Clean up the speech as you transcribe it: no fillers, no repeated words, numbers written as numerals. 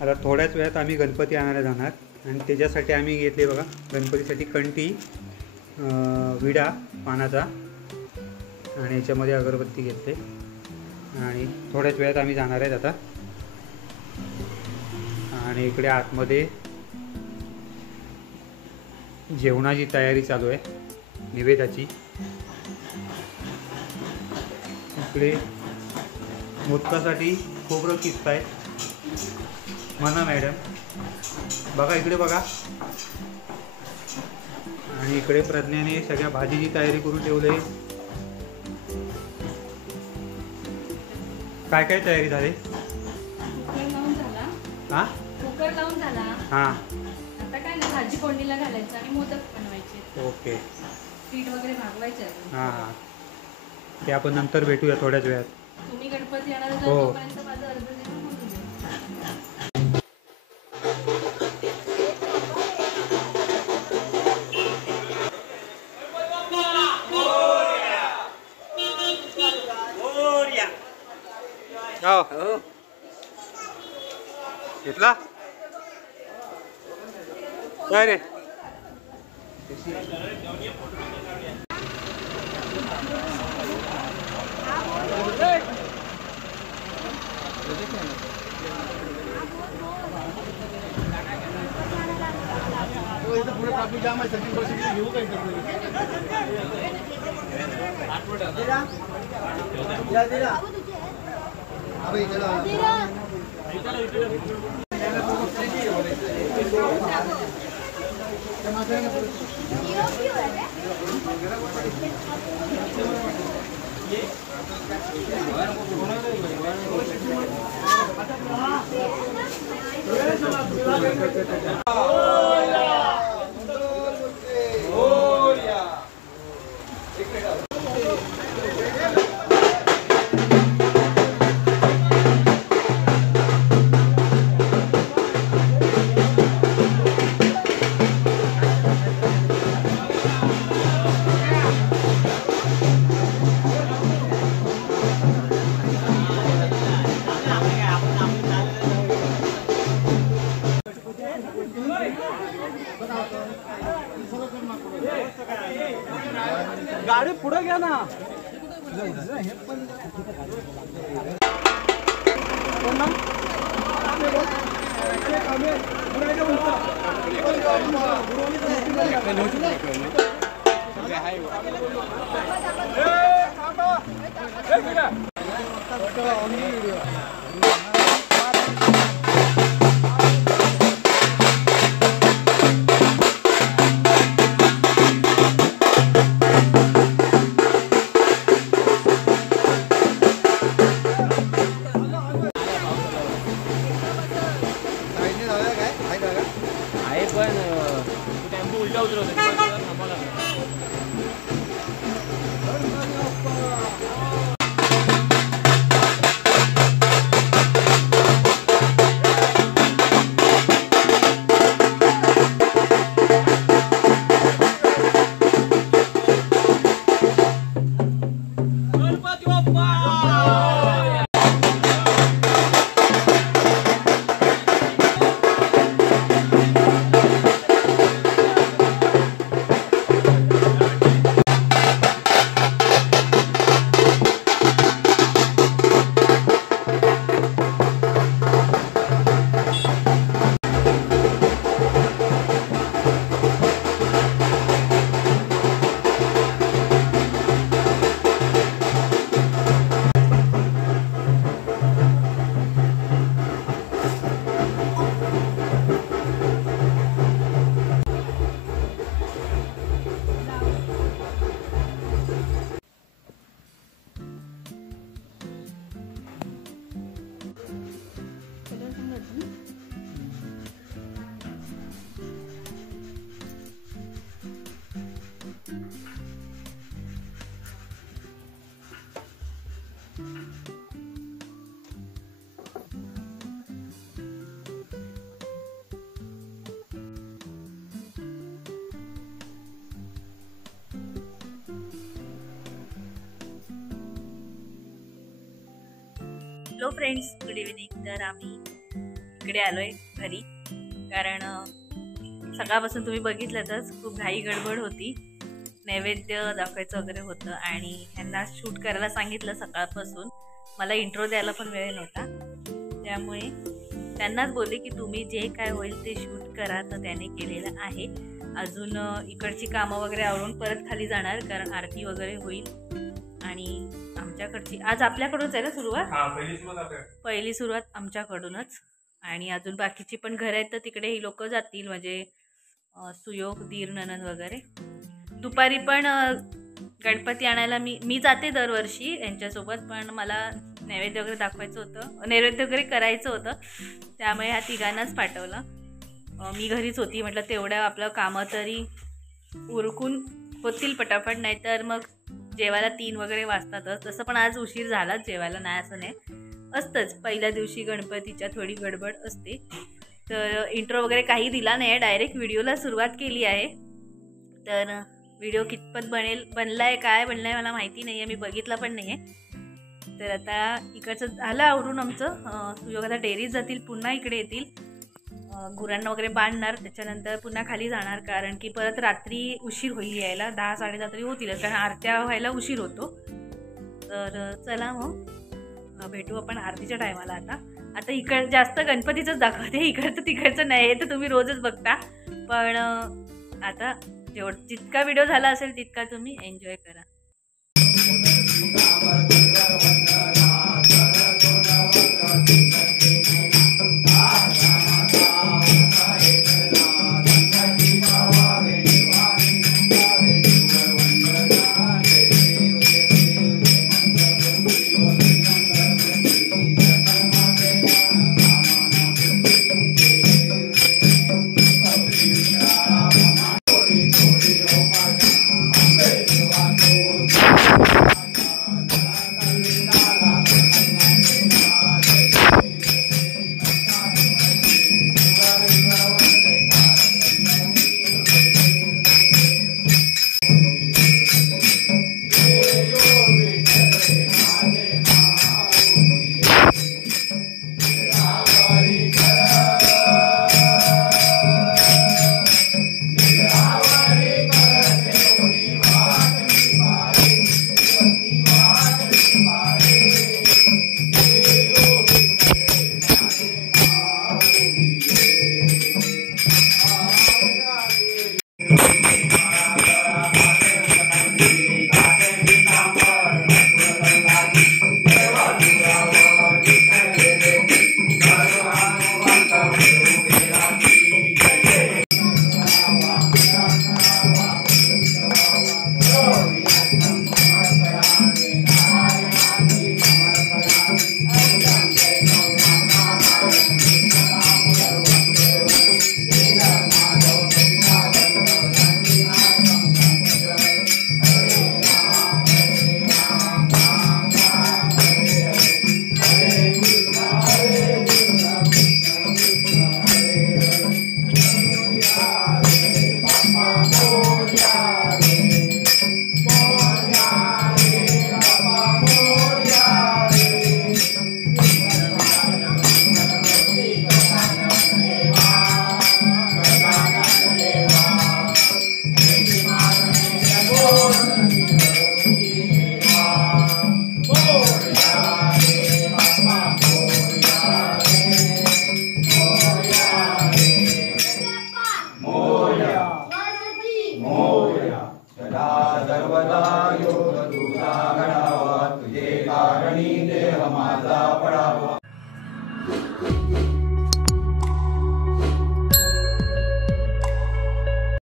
आता थोड्याच वेळात आम्ही गणपती आणायला जाणार आणि त्याच्यासाठी आम्ही घेतले बघा गणपतीसाठी कंठी, विडा पानाचा आणि याच्यामध्ये अगरबत्ती घेतले आणि थोड्याच वेळात आम्ही जाणार आहेत आता. आणि इकडे आतमध्ये जेवणाची तयारी चालू आहे, निवेदाची. इकडे मोदकासाठी खोबरं किसतायत म्हणा मॅडम, बघा इकडे बघा. आणि इकडे प्रज्ञाने सगळ्या भाजीची तयारी करून ठेवली. काय काय तयारी झाली? कुकर लावून झाला. हां कुकर लावून झाला. हां आता काय ना भाजी फोडणीला घालायचं आणि मोदक बनवायचे. ओके. पीठ वगैरे भागवायचं. हां हां, ते आपण नंतर भेटूया थोड्याच वेळात. तुम्ही गणपती येणार तर हो. तोपर्यंत माझं अर्ध जेवण होऊन जाईल. घेतला काय रे? पुढे ट्रॅफिक जाम आहे, सचिन बस घेऊ काय गाडी पुढे घ्या ना. Hello friends, good evening. तर आम्ही इकडे आलोय घरी, कारण सकाळपासून तुम्ही बघितलंतच खूप घाई गडबड होती. नैवेद्य दाखवायचं वगैरे होतं आणि ह्यांना शूट करायला सांगितलं सकाळपासून. मला इंट्रो द्यायला पण वेळ नव्हता, त्यामुळे त्यांनाच बोलले की तुम्ही जे काय होईल ते शूट करा. तर त्याने केलेलं आहे. अजून इकडची कामं वगैरे आवरून परत खाली जाणार, कारण आरती वगैरे होईल. आणि आमच्याकडची आज आपल्याकडूनच आहे ना सुरुवात. पहिली सुरुवात आमच्याकडूनच. आणि अजून बाकीची पण घरं आहेत, तर तिकडे ही लोक जातील, म्हणजे सुयोग, दीर, ननंद वगैरे. दुपारी पण गणपती आणायला मी जाते दरवर्षी यांच्यासोबत, पण मला नैवेद्य वगैरे दाखवायचं होतं, नैवेद्य वगैरे करायचं होतं, त्यामुळे ह्या तिघांनाच पाठवलं. मी घरीच होती, म्हटलं तेवढ्या आपलं कामं तरी उरकून होतील पटापट, नाहीतर मग जेवायला 3 वगैरे वाजतातच. तसं पण आज उशीर झालाच जेवायला, नाही असं नाही, असतंच पहिल्या दिवशी गणपतीच्या थोडी गडबड असते. तर इंट्रो वगैरे काही दिला नाही आहे, डायरेक्ट व्हिडिओला सुरुवात केली आहे. तर व्हिडिओ कितपत बनला आहे, काय बनलं आहे मला माहिती नाही आहे, मी बघितला पण नाही आहे. तर आता इकडचं झालं आवरून आमचं. सुयोग आता डेअरीत जातील, पुन्हा इकडे येतील, गुरांना वगैरे बांधणार, त्याच्यानंतर पुन्हा खाली जाणार, कारण की परत रात्री उशीर होईल यायला. 10-10:30 तरी होतील, कारण आरत्या व्हायला उशीर होतो. तर चला मग भेटू आपण आरतीच्या टायमाला. आता इकड जास्त गणपतीचंच दाखवते, इकडचं तिकडचं नाही आहे, तर तुम्ही रोजच बघता. पण आता जितका व्हिडिओ झाला असेल तितका तुम्ही एन्जॉय करा. सर्वदा योग तुझा घडावा, तुझे कारणी देह माझा पडावा.